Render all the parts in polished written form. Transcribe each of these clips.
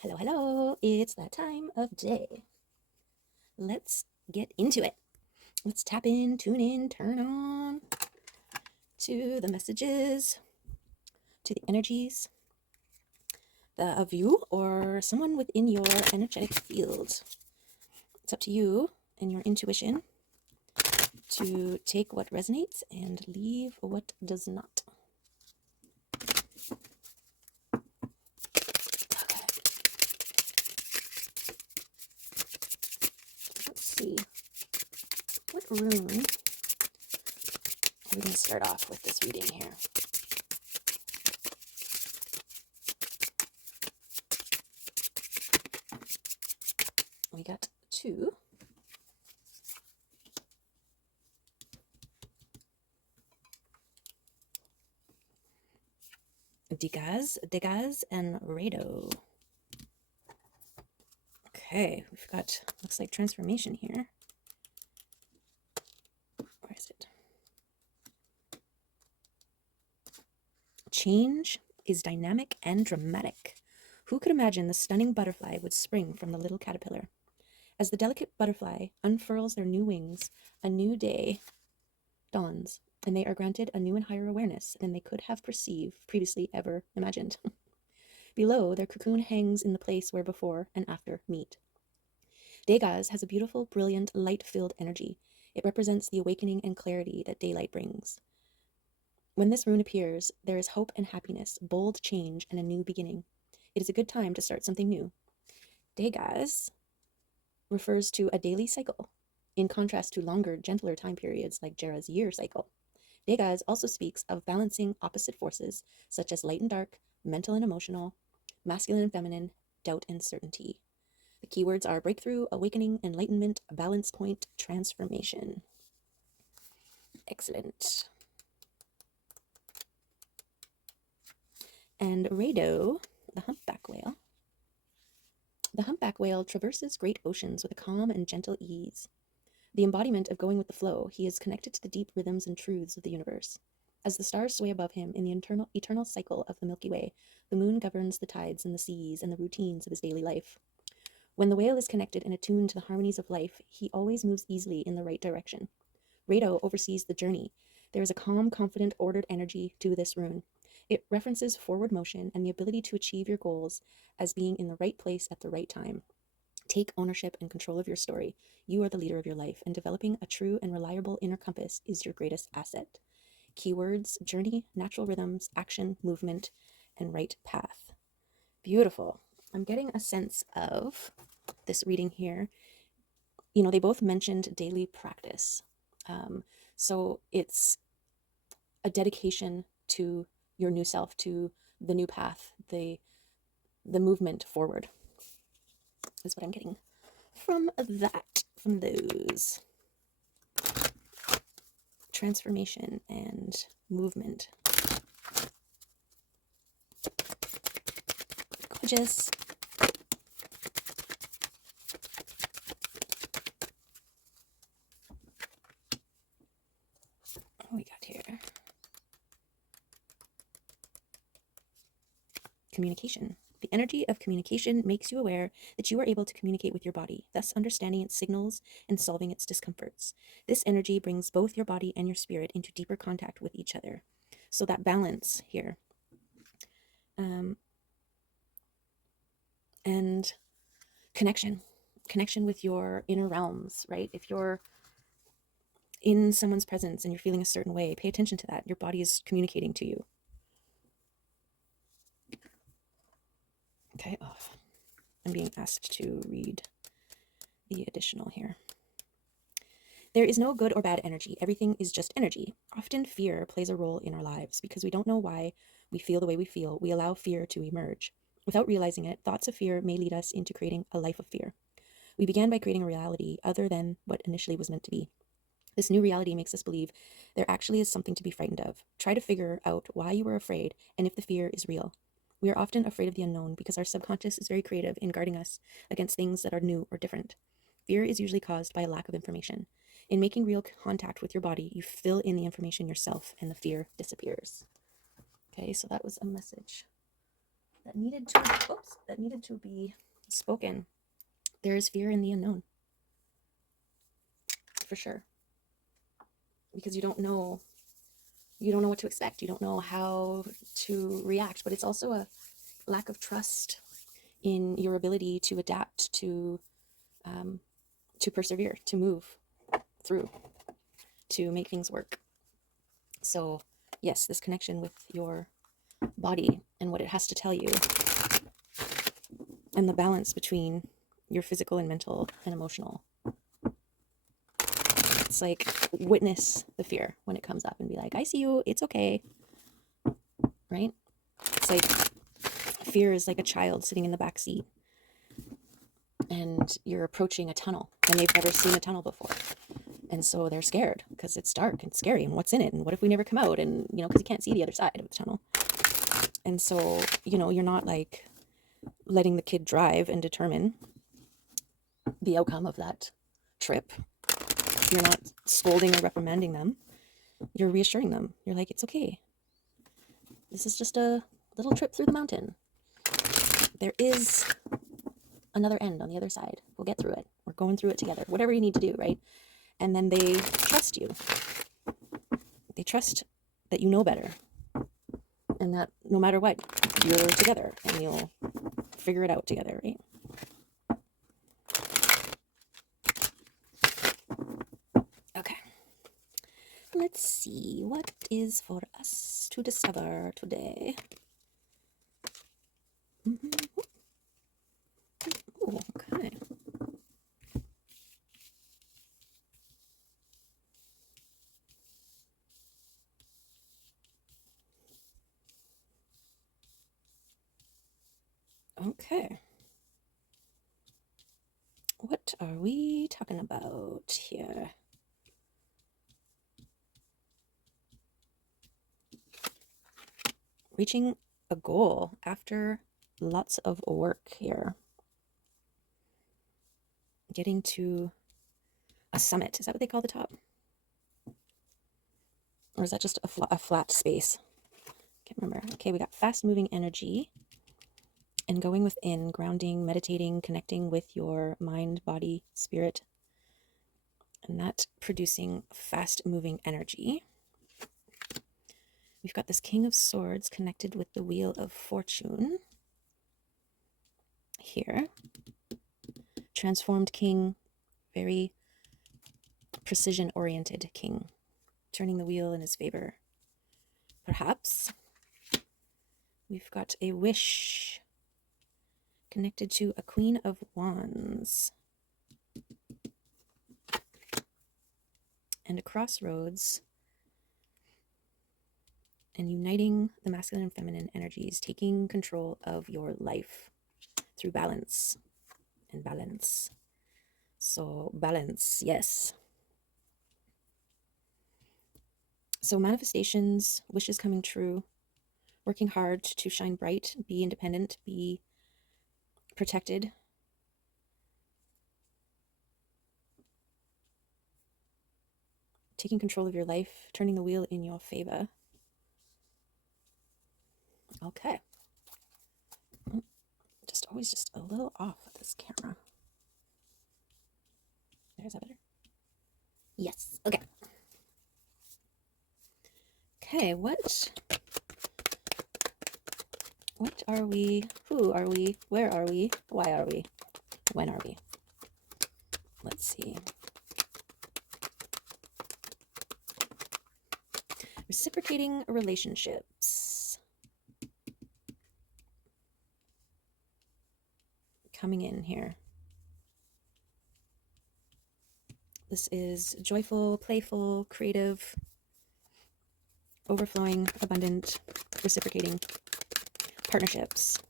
Hello, hello. It's that time of day. Let's get into it. Let's tap in, tune in, turn on to the messages, to the energies of you or someone within your energetic field. It's up to you and your intuition to take what resonates and leave what does not. Okay. Let's see. What rune are we going to start off with this reading here? We got two. Degaz, and Rado. Okay, we've got, looks like transformation here. Where is it? Change is dynamic and dramatic. Who could imagine the stunning butterfly would spring from the little caterpillar? As the delicate butterfly unfurls their new wings, a new day dawns, and they are granted a new and higher awareness than they could have perceived previously ever imagined. Below, their cocoon hangs in the place where before and after meet. Degas has a beautiful, brilliant, light-filled energy. It represents the awakening and clarity that daylight brings. When this rune appears, there is hope and happiness, bold change, and a new beginning. It is a good time to start something new. Degas refers to a daily cycle, in contrast to longer, gentler time periods like Jera's year cycle. Degas also speaks of balancing opposite forces, such as light and dark, mental and emotional, masculine and feminine, doubt and certainty. The keywords are breakthrough, awakening, enlightenment, balance point, transformation. Excellent. And Rado, the humpback whale. The humpback whale traverses great oceans with a calm and gentle ease. The embodiment of going with the flow, he is connected to the deep rhythms and truths of the universe. As the stars sway above him in the eternal cycle of the Milky Way, the moon governs the tides and the seas and the routines of his daily life. When the whale is connected and attuned to the harmonies of life, he always moves easily in the right direction. Rado oversees the journey. There is a calm, confident, ordered energy to this rune. It references forward motion and the ability to achieve your goals as being in the right place at the right time. Take ownership and control of your story. You are the leader of your life, and developing a true and reliable inner compass is your greatest asset. Keywords: journey, natural rhythms, action, movement, and right path. Beautiful. I'm getting a sense of this reading here. You know, they both mentioned daily practice. So it's a dedication to your new self, to the new path, the movement forward is what I'm getting from that, from those. Transformation and movement. Gorgeous. What we got here? Communication. The energy of communication makes you aware that you are able to communicate with your body, thus understanding its signals and solving its discomforts. This energy brings both your body and your spirit into deeper contact with each other. So that balance here. And connection with your inner realms, right? If you're in someone's presence and you're feeling a certain way, pay attention to that. Your body is communicating to you. Okay, I'm being asked to read the additional here. There is no good or bad energy. Everything is just energy. Often fear plays a role in our lives because we don't know why we feel the way we feel. We allow fear to emerge. Without realizing it, thoughts of fear may lead us into creating a life of fear. We began by creating a reality other than what initially was meant to be. This new reality makes us believe there actually is something to be frightened of. Try to figure out why you were afraid and if the fear is real. We are often afraid of the unknown because our subconscious is very creative in guarding us against things that are new or different. Fear is usually caused by a lack of information. In making real contact with your body, you fill in the information yourself and the fear disappears. Okay, so that was a message that needed to be spoken. There is fear in the unknown, for sure, because you don't know what to expect. You don't know how to react, but it's also a lack of trust in your ability to adapt, to persevere, to move through, to make things work. So yes, this connection with your body and what it has to tell you, and the balance between your physical and mental and emotional. It's like, witness the fear when it comes up and be like, I see you, it's okay, right? It's like, fear is like a child sitting in the back seat and you're approaching a tunnel and they've never seen a tunnel before. And so they're scared because it's dark and scary, and what's in it, and what if we never come out, and because you can't see the other side of the tunnel. And so, you're not like letting the kid drive and determine the outcome of that trip. You're not scolding or reprimanding them. You're reassuring them. You're like, it's okay. This is just a little trip through the mountain. There is another end on the other side. We'll get through it. We're going through it together. Whatever you need to do, right? And then they trust you. They trust that you know better. And that no matter what, you're together and you'll figure it out together, right? Okay. Let's see, what is for us to discover today? Ooh, okay. Okay. What are we talking about here? Reaching a goal after lots of work here. Getting to a summit. Is that what they call the top? Or is that just a flat space? Can't remember. Okay, we got fast moving energy and going within, grounding, meditating, connecting with your mind, body, spirit, and that producing fast moving energy. We've got this King of Swords connected with the Wheel of Fortune here. Transformed king, very precision oriented king, turning the wheel in his favor. Perhaps. We've got a wish connected to a Queen of Wands. And a crossroads, and uniting the masculine and feminine energies, taking control of your life through balance and balance. So balance, yes. So manifestations, wishes coming true, working hard to shine bright, be independent, be protected. Taking control of your life, turning the wheel in your favor. Okay. Always just a little off with this camera. There's that better? Yes. Okay. Okay, what are we? Who are we? Where are we? Why are we? When are we? Let's see. Reciprocating relationships. Coming in here. This is joyful, playful, creative, overflowing, abundant, reciprocating partnerships.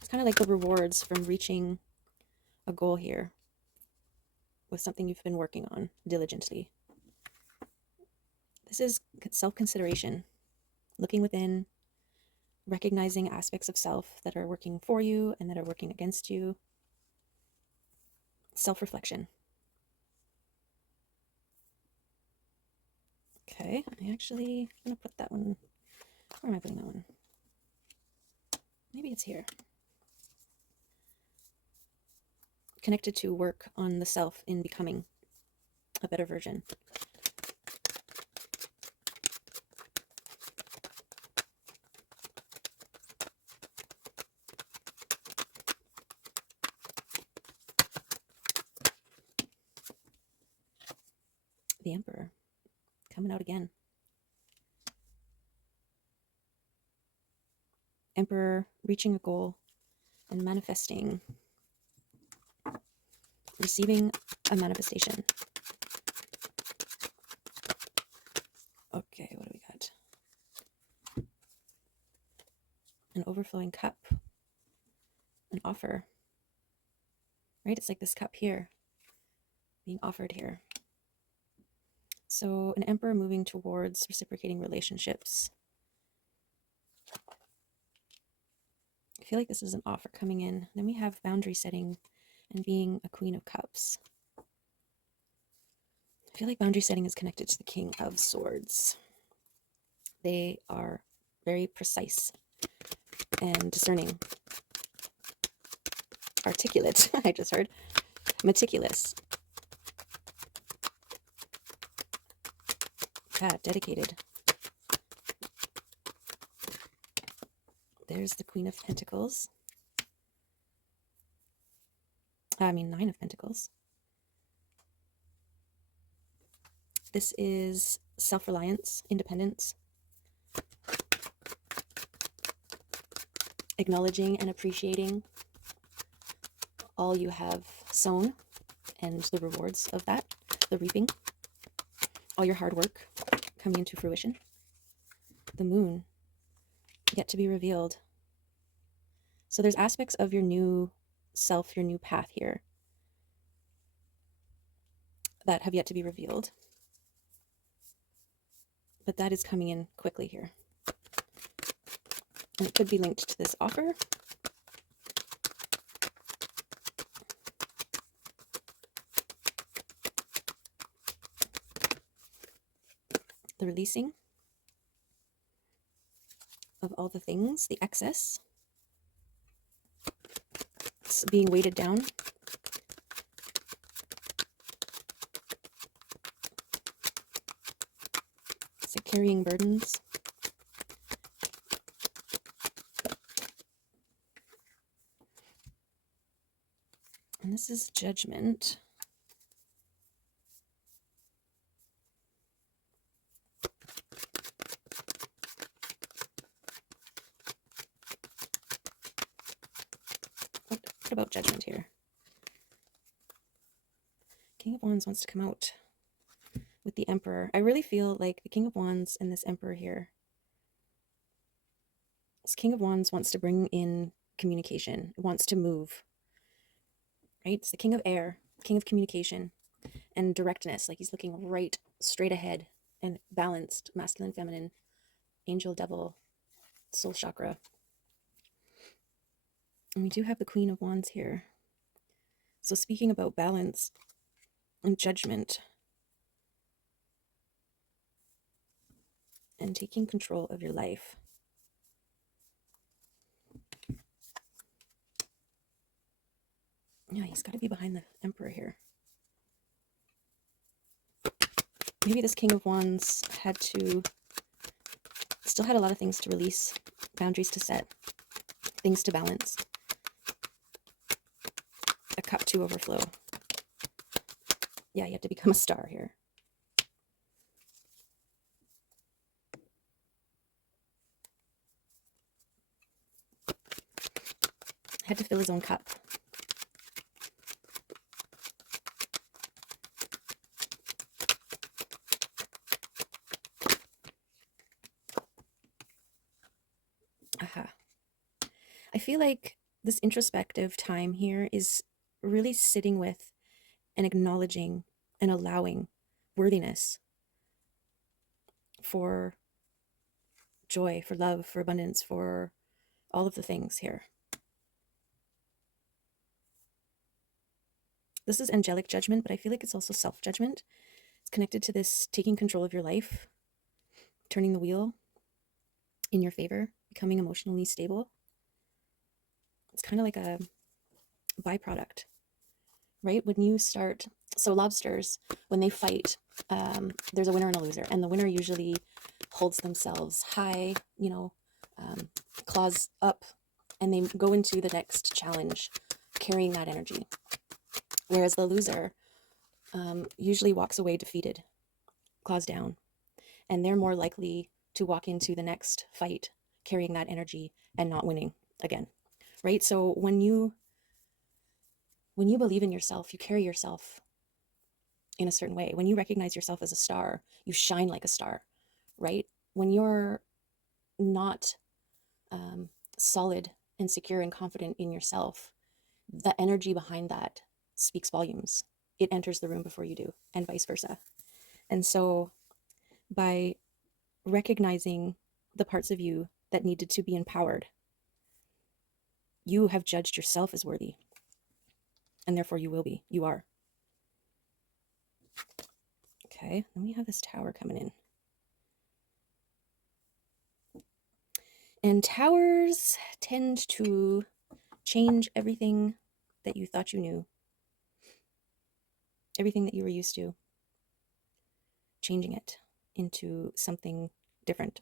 It's kind of like the rewards from reaching a goal here with something you've been working on diligently. This is self-consideration, looking within, recognizing aspects of self that are working for you and that are working against you. Self-reflection. Okay, I'm gonna put that one. Where am I putting that one? Maybe it's here. Connected to work on the self in becoming a better version. The Emperor coming out again. Emperor reaching a goal and manifesting, receiving a manifestation. Okay, what do we got? An overflowing cup, an offer, right? It's like this cup here being offered here. So an emperor moving towards reciprocating relationships. I feel like this is an offer coming in. Then we have boundary setting and being a Queen of Cups. I feel like boundary setting is connected to the King of Swords. They are very precise and discerning. Articulate, I just heard. Meticulous. God, dedicated. There's the Queen of Pentacles. Nine of Pentacles. This is self-reliance, independence. Acknowledging and appreciating all you have sown and the rewards of that, the reaping. All your hard work coming into fruition. The Moon, yet to be revealed. So there's aspects of your new self, your new path here that have yet to be revealed. But that is coming in quickly here. And it could be linked to this offer. The releasing of all the things, the excess. It's being weighted down. It's like carrying burdens. And this is Judgment. What about Judgment here? King of Wands wants to come out with the Emperor. I really feel like the King of Wands and this Emperor here. This King of Wands wants to bring in communication. It wants to move. Right? It's the King of Air, King of communication and directness. Like he's looking right straight ahead and balanced, masculine, feminine, angel, devil, soul chakra. And we do have the Queen of Wands here. So speaking about balance and judgment and taking control of your life. Yeah, he's got to be behind the Emperor here. Maybe this King of Wands still had a lot of things to release, boundaries to set, things to balance. A cup to overflow. Yeah, you have to become a star here. Had to fill his own cup. Aha. I feel like this introspective time here is really sitting with and acknowledging and allowing worthiness for joy, for love, for abundance, for all of the things here. This is angelic judgment, but I feel like it's also self-judgment. It's connected to this taking control of your life, turning the wheel in your favor, becoming emotionally stable. It's kind of like a byproduct, right? When you start, so lobsters, when they fight, there's a winner and a loser, and the winner usually holds themselves high, claws up, and they go into the next challenge carrying that energy. Whereas the loser usually walks away defeated, claws down, and they're more likely to walk into the next fight carrying that energy and not winning again, right? So when you believe in yourself, you carry yourself in a certain way. When you recognize yourself as a star, you shine like a star, right? When you're not solid and secure and confident in yourself, the energy behind that speaks volumes. It enters the room before you do, and vice versa. And so by recognizing the parts of you that needed to be empowered, you have judged yourself as worthy, and therefore you will be. You are. Okay, then we have this tower coming in. And towers tend to change everything that you thought you knew, everything that you were used to, changing it into something different.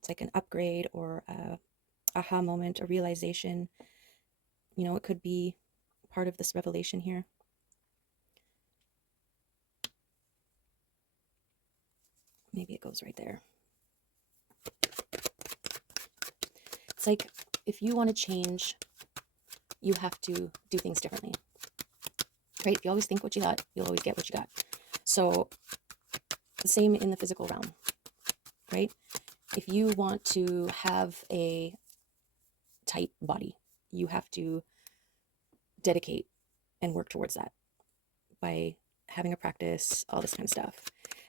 It's like an upgrade or a aha moment, a realization. It could be part of this revelation here. Maybe it goes right there. It's like if you want to change, you have to do things differently, right? If you always think what you thought, you'll always get what you got. So the same in the physical realm, right? If you want to have a tight body, you have to dedicate and work towards that by having a practice, all this kind of stuff.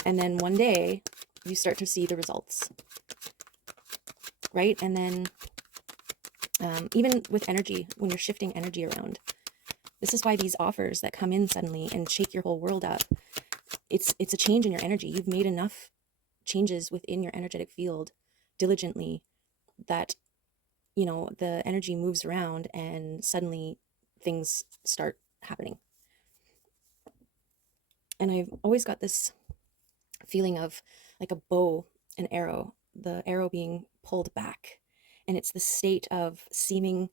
And then one day you start to see the results, right? And then even with energy, when you're shifting energy around, this is why these offers that come in suddenly and shake your whole world up, it's a change in your energy. You've made enough changes within your energetic field diligently that the energy moves around and suddenly things start happening. And I've always got this feeling of like a bow, an arrow, the arrow being pulled back, and it's the state of seeming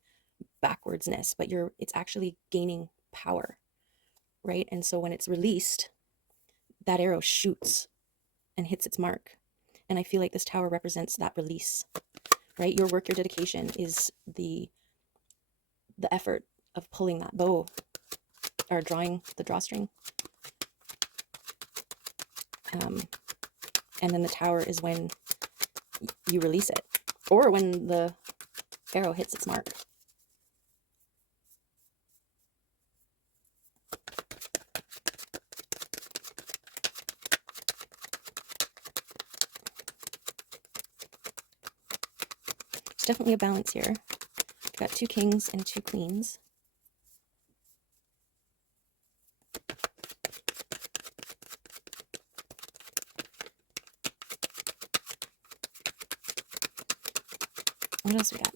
backwardsness, but it's actually gaining power, right? And so when it's released, that arrow shoots and hits its mark. And I feel like this tower represents that release, right? Your work, your dedication is the effort of pulling that bow or drawing the drawstring. And then the tower is when you release it, or when the arrow hits its mark. There's definitely a balance here. We've got 2 kings and 2 queens. What else we got?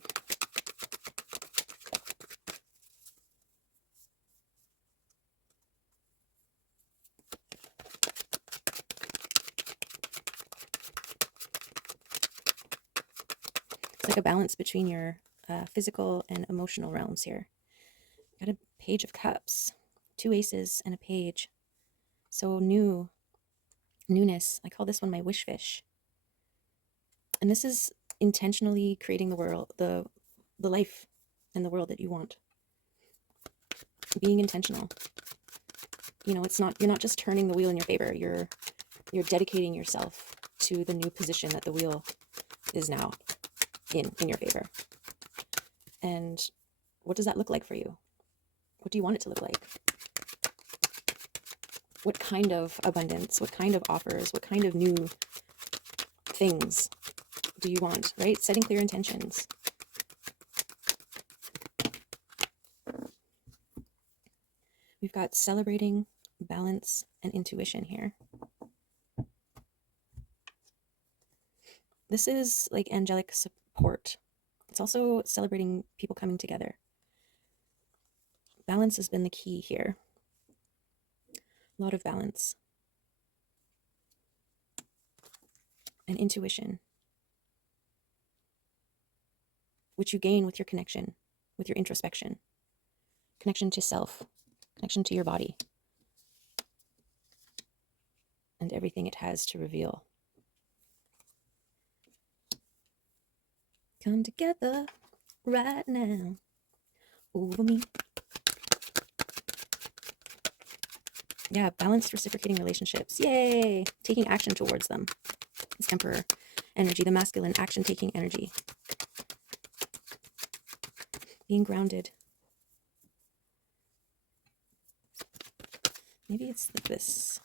It's like a balance between your physical and emotional realms here. Got a page of cups, 2 aces and a page. So newness. I call this one my wish fish. And this is intentionally creating the world, the life and the world that you want. Being intentional. It's not, you're not just turning the wheel in your favor. You're dedicating yourself to the new position that the wheel is now in your favor. And what does that look like for you? What do you want it to look like? What kind of abundance, what kind of offers, what kind of new things do you want, right? Setting clear intentions. We've got celebrating, balance, and intuition here. This is like angelic support. It's also celebrating people coming together. Balance has been the key here. A lot of balance. And intuition, which you gain with your connection, with your introspection, connection to self, connection to your body, and everything it has to reveal. Come together right now over me. Yeah, balanced reciprocating relationships. Yay! Taking action towards them. It's Emperor energy, the masculine action-taking energy. Being grounded. Maybe it's like this.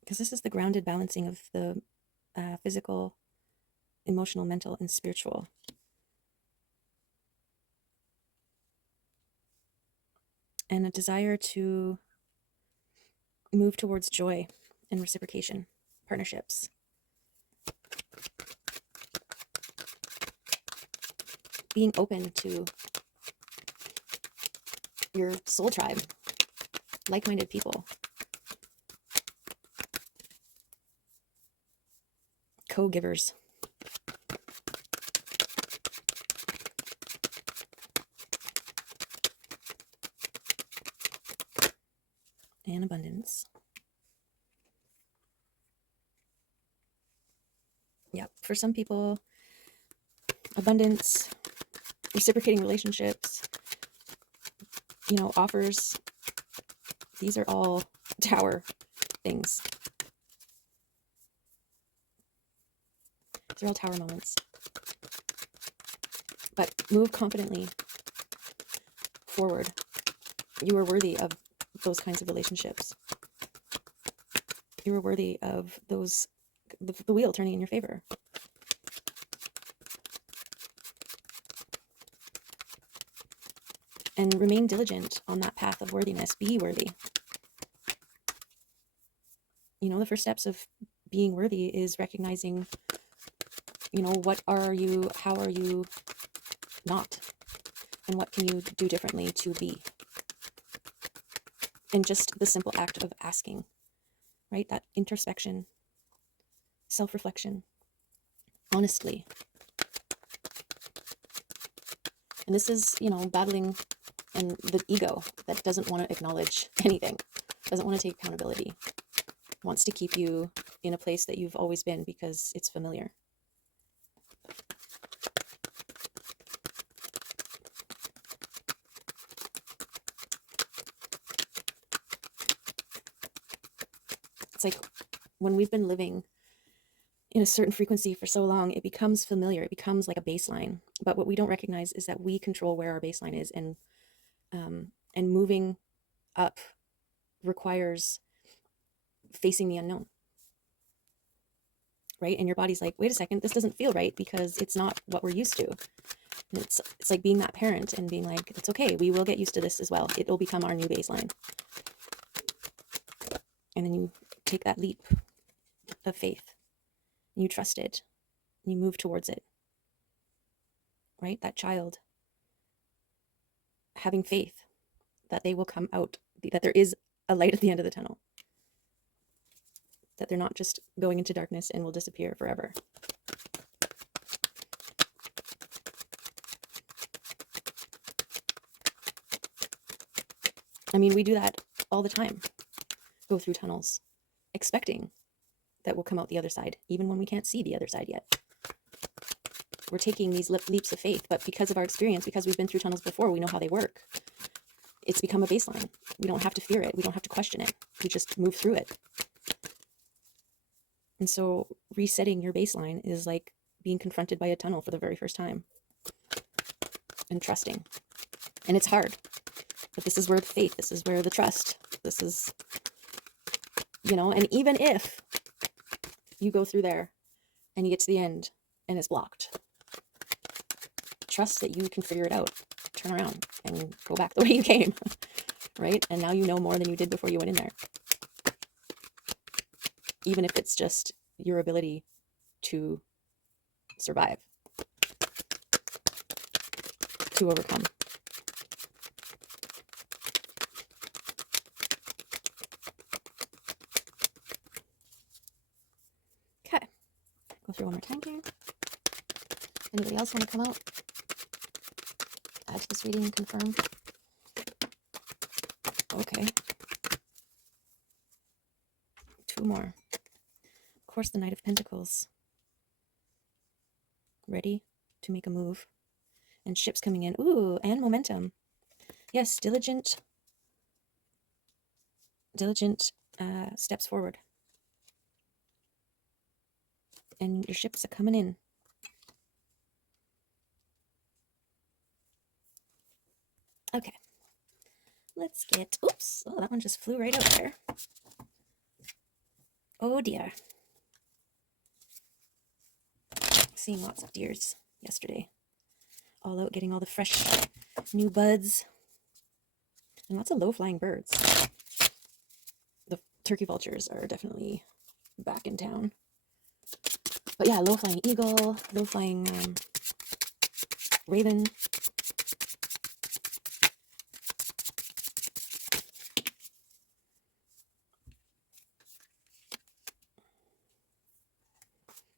Because this is the grounded balancing of the physical, emotional, mental, and spiritual. And a desire to move towards joy and reciprocation, partnerships. Being open to your soul tribe, like-minded people. Co-givers. And abundance. Yep, for some people, abundance, reciprocating relationships, offers, these are all tower things. These are all tower moments. But move confidently forward. You are worthy of those kinds of relationships. You are worthy of those, the wheel turning in your favor. And remain diligent on that path of worthiness. Be worthy. The first steps of being worthy is recognizing, what are you, how are you not, and what can you do differently to be. And just the simple act of asking, right? That introspection, self-reflection, honestly. And this is, battling and the ego that doesn't want to acknowledge anything, doesn't want to take accountability, wants to keep you in a place that you've always been because it's familiar. It's like when we've been living in a certain frequency for so long, it becomes familiar. It becomes like a baseline. But what we don't recognize is that we control where our baseline is, and moving up requires facing the unknown, right? And your body's like, wait a second, this doesn't feel right because it's not what we're used to. And it's like being that parent and being like, it's okay, we will get used to this as well. It will become our new baseline. And then you take that leap of faith. You trust it. You move towards it. Right? That child having faith that they will come out, that there is a light at the end of the tunnel, that they're not just going into darkness and will disappear forever. I mean, we do that all the time. Go through tunnels, expecting that we'll come out the other side, even when we can't see the other side yet. We're taking these leaps of faith, but because of our experience, because we've been through tunnels before, we know how they work. It's become a baseline. We don't have to fear it. We don't have to question it. We just move through it. And so resetting your baseline is like being confronted by a tunnel for the very first time and trusting. And it's hard, but this is where the faith, this is where the trust, this is, and even if you go through there and you get to the end and it's blocked, trust that you can figure it out, turn around and go back the way you came, right? And now you know more than you did before you went in there. Even if it's just your ability to survive, to overcome. Okay, go through one more time here. Anybody else want to come out? Add to this reading and confirm. Okay. 2 more. Of course, the Knight of Pentacles. Ready to make a move. And ships coming in. Ooh, and momentum. Yes, diligent steps forward. And your ships are coming in. Okay. Let's get, oops, oh, that one just flew right out there. Oh dear. Seeing lots of deers yesterday. All out getting all the fresh new buds. And lots of low-flying birds. The turkey vultures are definitely back in town. But yeah, low-flying eagle, low-flying raven.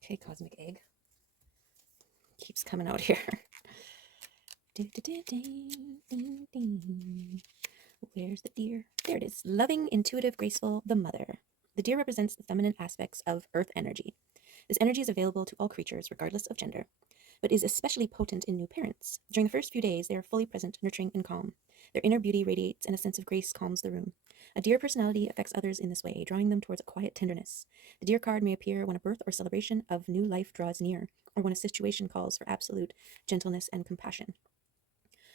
Okay, cosmic egg. Keeps coming out here. Where's the deer? There it is. Loving, intuitive, graceful, the mother. The deer represents the feminine aspects of earth energy. This energy is available to all creatures, regardless of gender, but is especially potent in new parents. During the first few days, they are fully present, nurturing, and calm. Their inner beauty radiates, and a sense of grace calms the room. A deer personality affects others in this way, drawing them towards a quiet tenderness. The deer card may appear when a birth or celebration of new life draws near, or when a situation calls for absolute gentleness and compassion.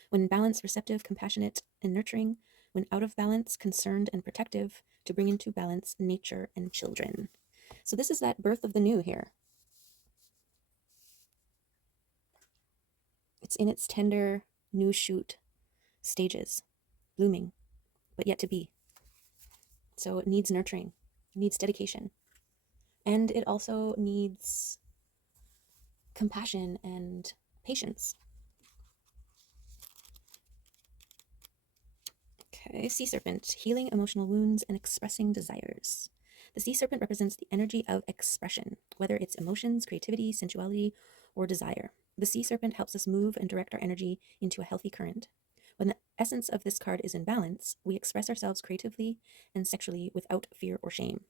When in balance, receptive, compassionate, and nurturing. When out of balance, concerned and protective, to bring into balance nature and children. So this is that birth of the new here. It's in its tender new shoot stages, blooming, but yet to be. So it needs nurturing, it needs dedication, and it also needs compassion and patience. Okay, sea serpent, healing emotional wounds and expressing desires. The sea serpent represents the energy of expression, whether it's emotions, creativity, sensuality, or desire. The sea serpent helps us move and direct our energy into a healthy current. When the essence of this card is in balance, we express ourselves creatively and sexually without fear or shame.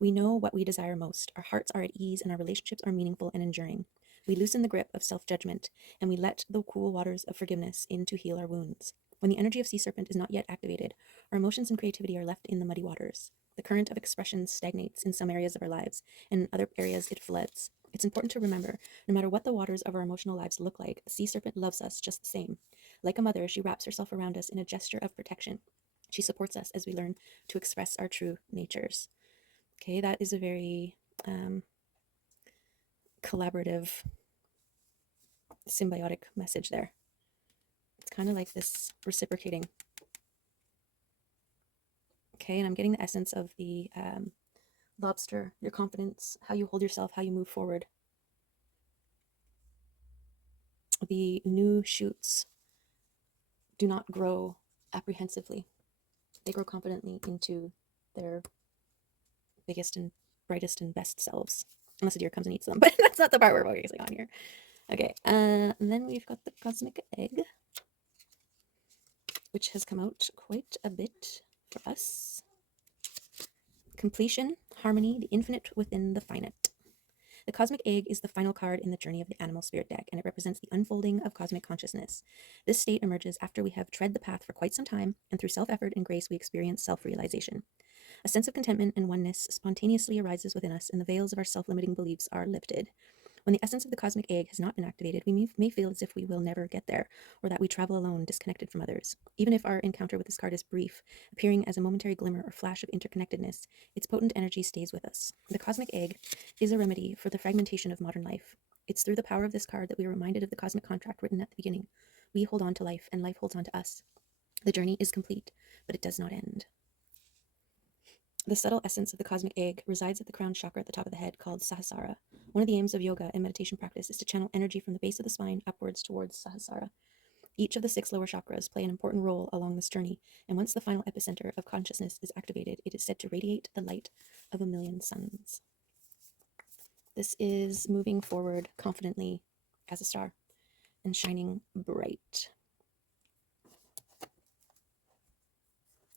We know what we desire most. Our hearts are at ease and our relationships are meaningful and enduring. We loosen the grip of self-judgment and we let the cool waters of forgiveness in to heal our wounds. When the energy of sea serpent is not yet activated, our emotions and creativity are left in the muddy waters. The current of expression stagnates in some areas of our lives, and in other areas it floods. It's important to remember, no matter what the waters of our emotional lives look like, the sea serpent loves us just the same. Like a mother, she wraps herself around us in a gesture of protection. She supports us as we learn to express our true natures. Okay, that is a very collaborative, symbiotic message there. It's kind of like this reciprocating. Okay, and I'm getting the essence of the lobster, your confidence, how you hold yourself, how you move forward. The new shoots do not grow apprehensively. They grow confidently into their biggest and brightest and best selves. Unless a deer comes and eats them, but that's not the part we're focusing on here. Okay, and then we've got the cosmic egg, which has come out quite a bit for us. Completion, harmony, the infinite within the finite. The cosmic egg is the final card in the journey of the animal spirit deck, and it represents the unfolding of cosmic consciousness. This state emerges after we have tread the path for quite some time, and through self-effort and grace we experience self-realization. A sense of contentment and oneness spontaneously arises within us, and the veils of our self-limiting beliefs are lifted. When the essence of the cosmic egg has not been activated, we may feel as if we will never get there, or that we travel alone, disconnected from others. Even if our encounter with this card is brief, appearing as a momentary glimmer or flash of interconnectedness, its potent energy stays with us. The cosmic egg is a remedy for the fragmentation of modern life. It's through the power of this card that we are reminded of the cosmic contract written at the beginning. We hold on to life, and life holds on to us. The journey is complete, but it does not end. The subtle essence of the cosmic egg resides at the crown chakra at the top of the head, called Sahasrara. One of the aims of yoga and meditation practice is to channel energy from the base of the spine upwards towards Sahasrara. Each of the 6 lower chakras play an important role along this journey, and once the final epicenter of consciousness is activated, it is said to radiate the light of a million suns. This is moving forward confidently as a star and shining bright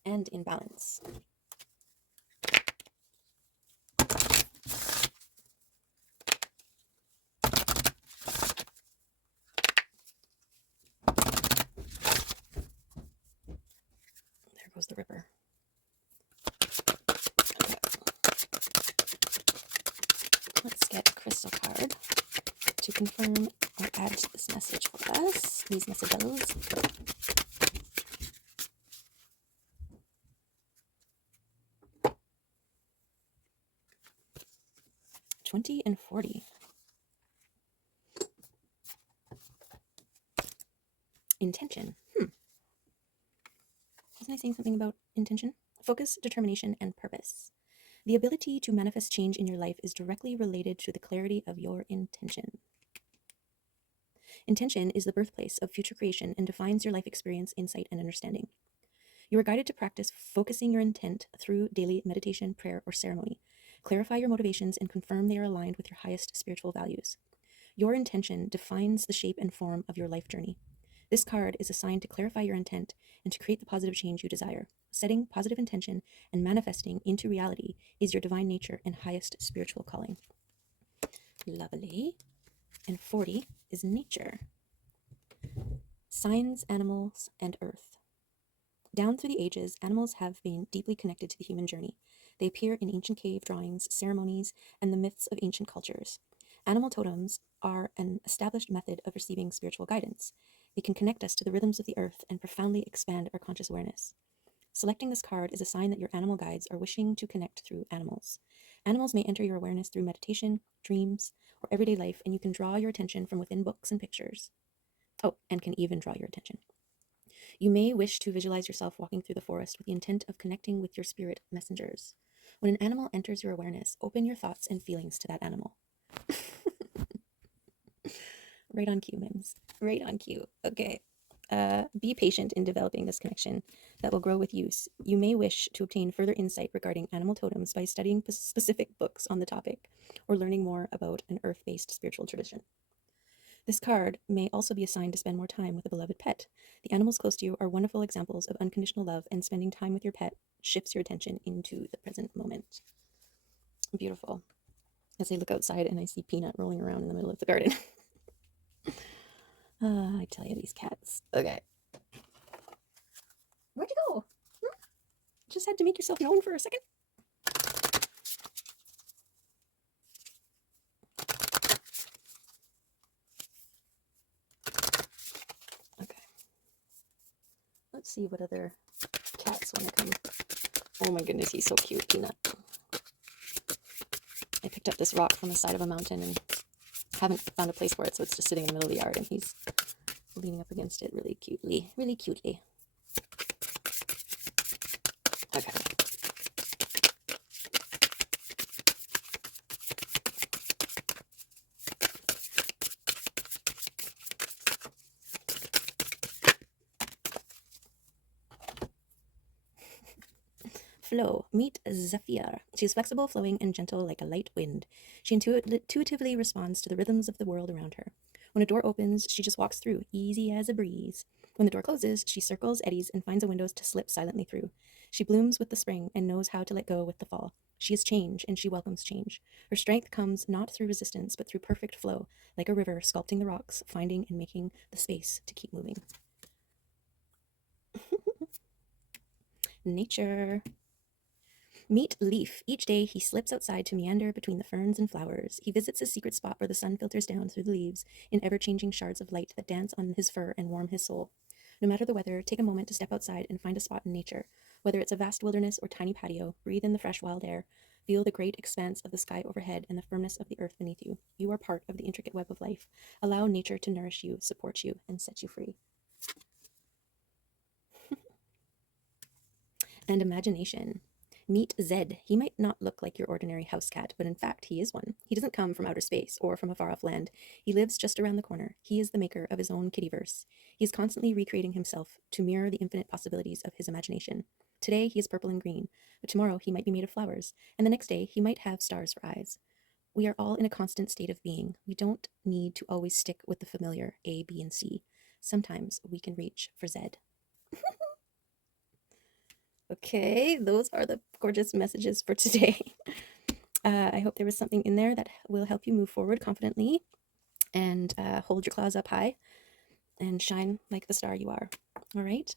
and in balance. There goes the Ripper. Okay. Let's get a crystal card to confirm or add to this message for us. These messages. 20 and 40. Intention. Wasn't I saying something about intention? Focus, determination, and purpose. The ability to manifest change in your life is directly related to the clarity of your intention. Intention is the birthplace of future creation and defines your life experience, insight, and understanding. You are guided to practice focusing your intent through daily meditation, prayer, or ceremony. Clarify your motivations and confirm they are aligned with your highest spiritual values. Your intention defines the shape and form of your life journey. This card is assigned to clarify your intent and to create the positive change you desire. Setting positive intention and manifesting into reality is your divine nature and highest spiritual calling. Lovely. And 40 is nature. Signs, animals, and earth. Down through the ages, animals have been deeply connected to the human journey. They appear in ancient cave drawings, ceremonies, and the myths of ancient cultures. Animal totems are an established method of receiving spiritual guidance. They can connect us to the rhythms of the earth and profoundly expand our conscious awareness. Selecting this card is a sign that your animal guides are wishing to connect through animals. Animals may enter your awareness through meditation, dreams, or everyday life, and you can draw your attention from within books and pictures. Oh, and can even draw your attention. You may wish to visualize yourself walking through the forest with the intent of connecting with your spirit messengers. When an animal enters your awareness, open your thoughts and feelings to that animal. Right on cue, Mims. Right on cue. Okay. Be patient in developing this connection that will grow with use. You may wish to obtain further insight regarding animal totems by studying specific books on the topic or learning more about an earth-based spiritual tradition. This card may also be assigned to spend more time with a beloved pet. The animals close to you are wonderful examples of unconditional love, and spending time with your pet shifts your attention into the present moment. Beautiful. As I look outside and I see Peanut rolling around in the middle of the garden. I tell you, these cats. Okay. Where'd you go? Just had to make yourself known for a second. Okay. Let's see what other cats want to come. Oh my goodness, he's so cute, Peanut. I picked up this rock from the side of a mountain and haven't found a place for it, so it's just sitting in the middle of the yard, and he's leaning up against it really cutely. Really cutely. Okay. Flow. Meet Zephyr. She is flexible, flowing, and gentle like a light wind. She intuitively responds to the rhythms of the world around her. When a door opens, she just walks through, easy as a breeze. When the door closes, she circles, eddies, and finds a window to slip silently through. She blooms with the spring and knows how to let go with the fall. She is change, and she welcomes change. Her strength comes not through resistance, but through perfect flow, like a river sculpting the rocks, finding and making the space to keep moving. Nature. Meet Leaf. Each day he slips outside to meander between the ferns and flowers. He visits a secret spot where the sun filters down through the leaves in ever-changing shards of light that dance on his fur and warm his soul. No matter the weather, take a moment to step outside and find a spot in nature. Whether it's a vast wilderness or tiny patio, breathe in the fresh wild air. Feel the great expanse of the sky overhead and the firmness of the earth beneath you. You are part of the intricate web of life. Allow nature to nourish you, support you, and set you free. And imagination. Meet Zed. He might not look like your ordinary house cat, but in fact, he is one. He doesn't come from outer space or from a far off land. He lives just around the corner. He is the maker of his own kittyverse. He is constantly recreating himself to mirror the infinite possibilities of his imagination. Today, he is purple and green, but tomorrow, he might be made of flowers, and the next day, he might have stars for eyes. We are all in a constant state of being. We don't need to always stick with the familiar A, B, and C. Sometimes we can reach for Z. Okay, those are the gorgeous messages for today. I hope there was something in there that will help you move forward confidently and hold your claws up high and shine like the star you are. All right?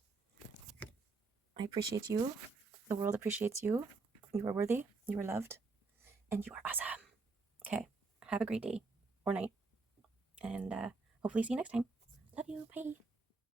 I appreciate you. The world appreciates you. You are worthy. You are loved. And you are awesome. Okay. Have a great day or night. And hopefully see you next time. Love you. Bye.